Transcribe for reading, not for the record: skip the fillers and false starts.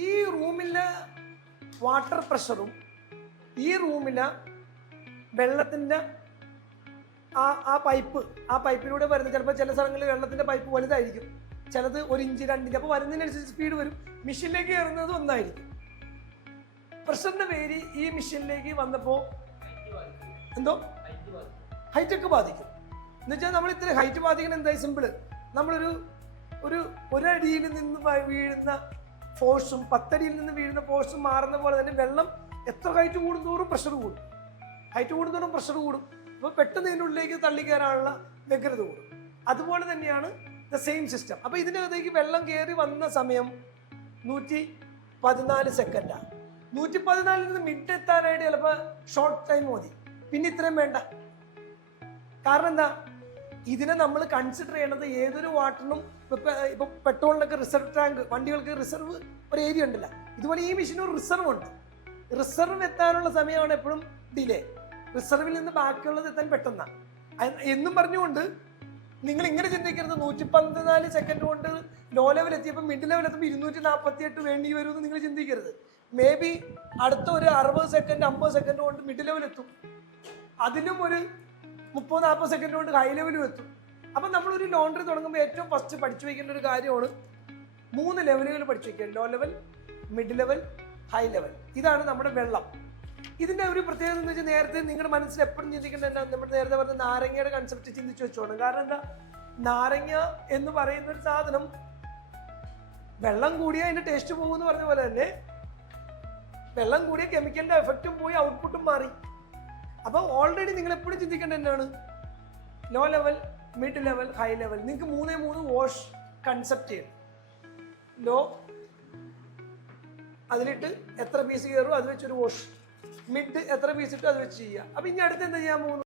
ഈ റൂമിലെ വാട്ടർ പ്രഷറും ഈ റൂമിലെ വെള്ളത്തിൻ്റെ ആ പൈപ്പിലൂടെ വരുന്നത്, ചിലപ്പോൾ ചില സ്ഥലങ്ങളിൽ വെള്ളത്തിൻ്റെ പൈപ്പ് വലുതായിരിക്കും, ചിലത് 1 ഇഞ്ച് 2 ഇഞ്ച്, അപ്പോൾ വരുന്നതിനനുസരിച്ച് സ്പീഡ് വരും. മെഷീനിലേക്ക് കയറുന്നത് ഒന്നായിരിക്കും. പ്രഷറിന്റെ പേര് ഈ മെഷീനിലേക്ക് വന്നപ്പോൾ എന്തോ ഹൈറ്റൊക്കെ ബാധിക്കും. എന്നുവെച്ചാൽ നമ്മൾ ഇത്ര ഹൈറ്റ് ബാധിക്കണം. എന്തായി സിമ്പിള്, ഒരടിയിൽ നിന്ന് വീഴുന്ന ഫോഴ്സും 10 അടിയിൽ നിന്ന് വീഴുന്ന ഫോഴ്സും മാറുന്ന പോലെ തന്നെ വെള്ളം എത്ര ഹൈറ്റ് കൂടുന്തോറും പ്രഷർ കൂടും. ഹൈറ്റ് കൂടുന്തോറും പ്രഷർ കൂടും. അപ്പോൾ പെട്ടെന്ന് ഇതിൻ്റെ ഉള്ളിലേക്ക് തള്ളിക്കയറാനുള്ള വ്യഗ്രത കൂടും. അതുപോലെ തന്നെയാണ് ദ സെയിം സിസ്റ്റം. അപ്പോൾ ഇതിൻ്റെ അകത്തേക്ക് വെള്ളം കയറി വന്ന സമയം 114 സെക്കൻഡാണ്. 114 നിന്ന് മിഡ് എത്താനായിട്ട് ചിലപ്പോൾ ഷോർട്ട് ടൈം മതി, പിന്നെ ഇത്രയും വേണ്ട. കാരണം എന്താ, ഇതിനെ നമ്മൾ കൺസിഡർ ചെയ്യണത് ഏതൊരു വാട്ടറിനും. ഇപ്പൊ പെട്രോളിനൊക്കെ റിസർവ് ടാങ്ക്, വണ്ടികൾക്ക് റിസർവ് ഒരു ഏരിയ ഉണ്ടല്ലോ, ഇതുപോലെ ഈ മെഷീന് ഒരു റിസർവ് ഉണ്ട്. റിസർവ് എത്താനുള്ള സമയമാണ് എപ്പോഴും ഡിലേ. റിസർവിൽ നിന്ന് ബാക്കിയുള്ളത് എത്താൻ പെട്ടെന്നാണ് എന്നും പറഞ്ഞുകൊണ്ട് നിങ്ങൾ ഇങ്ങനെ ചിന്തിക്കരുത് 114 സെക്കൻഡ് കൊണ്ട് ലോ ലെവൽ എത്തിയപ്പോൾ മിഡ് ലെവൽ എത്തുമ്പോൾ 248 വേണ്ടി വരുമെന്ന് നിങ്ങൾ ചിന്തിക്കരുത്. മേ ബി അടുത്ത ഒരു 60 സെക്കൻഡ് 50 സെക്കൻഡ് കൊണ്ട് മിഡ് ലെവൽ എത്തും, അതിലും ഒരു 30-40 സെക്കൻഡ് കൊണ്ട് ഹൈ ലെവലും എത്തും. അപ്പം നമ്മളൊരു ലോണ്ടറി തുടങ്ങുമ്പോൾ ഏറ്റവും ഫസ്റ്റ് പഠിച്ചു വയ്ക്കേണ്ട ഒരു കാര്യമാണ് 3 ലെവലുകൾ പഠിച്ചു വയ്ക്കുക: low level, mid level, high level. ഇതാണ് നമ്മുടെ വെള്ളം. ഇതിന്റെ ഒരു പ്രത്യേകത എന്ന് വെച്ചാൽ, നേരത്തെ നിങ്ങളുടെ മനസ്സിൽ എപ്പോഴും ചിന്തിക്കേണ്ട, നമ്മൾ നേരത്തെ പറഞ്ഞ നാരങ്ങയുടെ കൺസെപ്റ്റ് ചിന്തിച്ചു വെച്ചോണം. കാരണം എന്താ, നാരങ്ങ എന്ന് പറയുന്ന ഒരു സാധനം വെള്ളം കൂടിയാൽ അതിന്റെ ടേസ്റ്റ് പോകും എന്ന് പറഞ്ഞ പോലെ തന്നെ വെള്ളം കൂടിയ കെമിക്കലിന്റെ എഫക്റ്റും പോയി ഔട്ട്പുട്ടും മാറി. അപ്പൊ ഓൾറെഡി നിങ്ങൾ എപ്പോഴും ചിന്തിക്കേണ്ടത് എന്താണ്, low level, mid level, high level. നിങ്ങൾക്ക് 3 വാഷ് കൺസെപ്റ്റ് ചെയ്യണം. ലോ അതിലിട്ട് എത്ര പീസ് കയറും അത് വെച്ചൊരു വാഷ്, മിഡ് എത്ര പീസ് ഇട്ട് അത് വെച്ച് ചെയ്യുക. അപ്പൊ ഇനി അടുത്ത് എന്താ ചെയ്യാൻ പോകുന്നത്?